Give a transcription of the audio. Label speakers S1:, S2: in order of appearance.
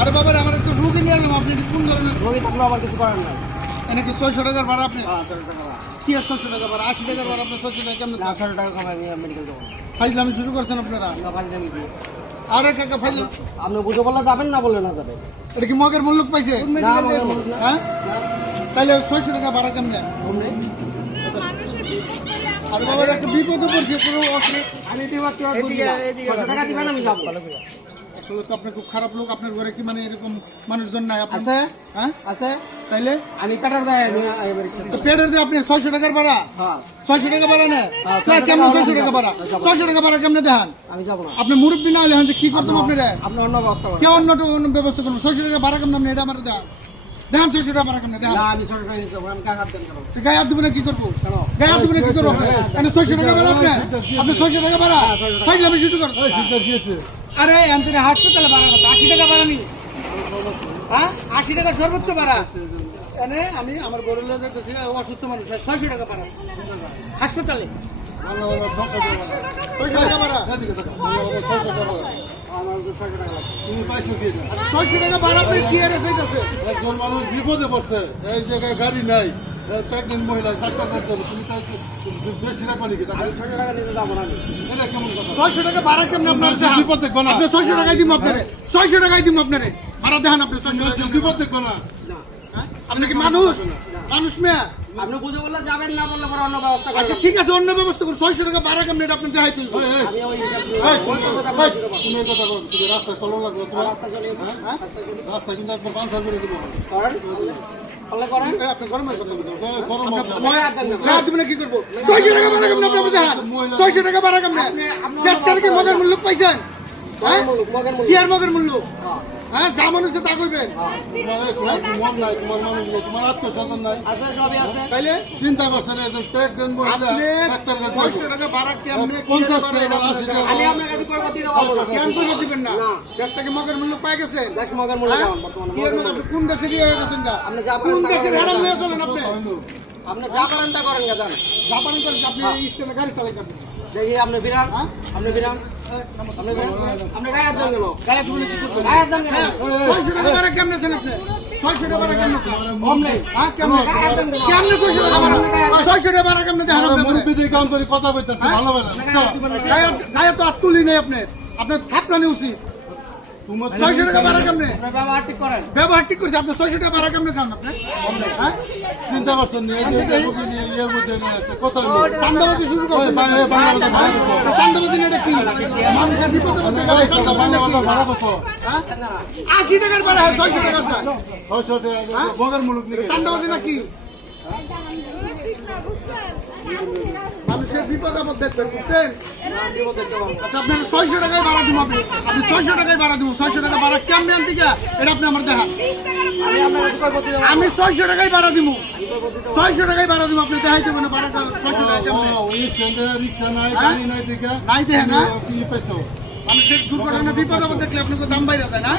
S1: আরে বাবা আমার একটু রুগী নিয়ে এলাম আপনি কোন ধরনের
S2: রোগী কিছু
S1: এনে কি ছয়শো টাকার ভাড়া আপনি?
S2: হ্যাঁ টাকা
S1: কি আর ছয়শো টাকা ভাড়া? আশি টাকার ভাড়া আপনার ছয়শো টাকা কেমন
S2: না টাকা মেডিকেল
S1: ফাইজলামি শুরু করছেন আপনারা। আরে কাকা ফাইল
S2: আপনি বুঝে বললে যাবেন না বললে না যাবে
S1: এটা কি মগের মূল্য পাইছে?
S2: হয়? না।
S1: হ্যাঁ তাহলে ছয়শো টাকা ভাড়া কেমনে? আর বাবার একটা বিপদে পড়ছে পুরো
S2: আমি টাকা দিবেন আমি যাব?
S1: আসলে তো আপনি খুব খারাপ লোক আপনার ঘরে কি মানে এরকম মানুষজন নাই
S2: আছে।
S1: হ্যাঁ?
S2: আছে।
S1: তাইলে?
S2: আমি কাটার যাই আমি আমি মেডিকেল
S1: তো পেটের দিয়ে আপনি ছয়শো টাকার ভাড়া?
S2: হ্যাঁ।
S1: ছয়শো টাকা ভাড়া নেয়
S2: হ্যাঁ,
S1: কে-
S2: 600
S1: কেমন ছয়শো টাকা ভাড়া? ছয়শো টাকা ভাড়া কেমনে দেখান?
S2: আমি যাব না।
S1: আপনি মুরব্বী না হলে হয়তো কি করতাম আপনারা
S2: আপনি অন্য ব্যবস্থা করেন।
S1: কে অন্য অন্য ব্যবস্থা করব ছয়শো টাকা ভাড়া কেমন আপনি? এটা আমার দেখান। দেখান ছয়শো টাকা ভাড়া কেমনে? দেখান।
S2: আমি ছশো টাকা দিতে আমি কাকা হাত দেন কেন?
S1: গায়ে হাত দেবো না কি করব? গায়ে হাত দেবো না কি করব? আপনি ছয়শো টাকা ভাড়া আপনি? আপনি ছয়শো টাকা ভাড়া?
S2: হ্যাঁ, 600 টাকা।
S1: ফাইজলে আমি শুধু করব আরে এমনি হাসপাতালে ভাড়া কত? আশি টাকা ভাড়া নি হ্যাঁ? আশি টাকা সর্বোচ্চ ভাড়া। এনে আমি আমার বড় লোক দেখতেছি অসুস্থ মানুষ ছয়শো টাকা ভাড়া। হাসপাতালে। ছয়শো টাকা ভাড়া।
S2: ছশো টাকা
S1: আর ছয়শো টাকা ভাড়া কি আর
S3: মানুষ বিপদে পড়ছে এই জায়গায় গাড়ি নাই। প্রেগনেন্ট মহিলা ডাক্তার কাছে যাবে তুমি বেশি এটা কেমন কথা?
S1: ছয়শো টাকা ভাড়া কেমন আপনার
S3: মানুষের বিপদ দেখব না।
S1: আপনি ছয়শো টাকায় দিব আপনারে। ছয়শো টাকায় দিব আপনারে। ভাড়া দেখান আপনি ছয়শো টাকা
S3: বিপদ দেখব না।
S2: না।
S1: হ্যাঁ? আপনি কি মানুষ? মানুষ মেয়া?
S2: আপনি বুঝে বললে যাবেন না বললে পরে অন্য ব্যবস্থা
S1: আচ্ছা ঠিক আছে অন্য ব্যবস্থা করুন। ছয়শো টাকা ভাড়া কেমন এটা আপনি দেখাই
S2: অন্য
S3: তুমি-
S2: কথা বলে।
S3: তুমি এই কথা বলো, তুমি রাস্তায় চলো লাগল তোমার।
S2: রাস্তা
S3: হ্যাঁ? কিন্তু একবার পাঞ্চার করে দেবো।
S1: করব? ছয়শো টাকা বাড়া কেমন দেশটার কি মগের মূল্য পাইছেন? হ্যাঁ?
S2: মগের
S1: মূল্য?
S2: হ্যাঁ।
S1: হ্যাঁ, যা মনে হচ্ছে তা কইবেন।
S3: তোমার মন নাই তোমার মানুষ নেই তোমার আত্মসন্তান নাই
S2: আছে সবই আছে
S1: তাইলে
S3: চিন্তা করছে না একজন মহিলা ডাক্তার কাছে
S1: ছয়শো
S3: যাবে।
S1: টাকা ভাড়া কেমনে, কি
S3: টাকা,
S1: ভাড়া
S3: আশি
S1: এটা
S3: টাকা।
S2: আমি আপনার কাছে করব দিতে পারব
S1: কেন করে দিবেন না?
S2: না।
S1: দেশটাকে মগের মূল্য পাই
S2: মগের
S1: হ্যাঁ?
S2: বর্তমানে মগের
S1: মগের- কোন দেশে দিয়ে হয়ে গেছেন?
S2: আপনি
S1: কোন দেশের
S2: করেন।
S1: হারাম হয়ে চলেন আপনি?
S2: আপনি যা করেন তা করেন
S1: জাপানি আপনি
S2: হ্যাঁ।
S1: গাড়ি চালাইতে আপনি।
S2: যে আপনি বিরান
S1: হ্যাঁ?
S2: আপনি বিরান
S1: হ্যাঁ, হ্যাঁ,
S3: কথা বলতেছে
S1: হ্যাঁ?
S3: ভালো
S2: গায়ে
S1: তো আর তুলি নেই আপনার। আপনার থাপড়ানি উচিত ছয়শো টাকা ভাড়া কেমনে?
S2: ব্যবহার ঠিক করেন।
S1: ব্যবহার ঠিক করছে। আপনি ছয়শো টাকা ভাড়া কেমনে খান আপনি হ্যাঁ?
S3: চিন্তা করছেন একটা কথা
S1: শুরু আশি টাকার ভাড়া হয় ছয়শো টাকা
S3: ছয়শো টাকা, বগের মুলুক
S1: চান্দাবাজি না মানুষের বিপদে মধ্যে দেখবেন বুঝছেন? আচ্ছা আপনার ছয়শো টাকায় ভাড়া দিব আপনি ছয়শো টাকায় ভাড়া দিব। ছয়শো টাকা ভাড়া কেমন আনতে এটা আপনি আমার দেখান।
S2: আমি
S1: ছয়শো টাকাই ভাড়া দিব ছয়শো টাকাই ভাড়া দিব আপনি দেখাই দেবেন ভাড়া ছয়শো টাকা
S3: রিক্সা নাই
S1: হ্যাঁ?
S3: গাড়ি নাই দেখা।
S1: নাই দেখে না? মানুষের দুর্ঘটনা বিপদ দেখলে আপনাকে দাম বাইরে যায় না?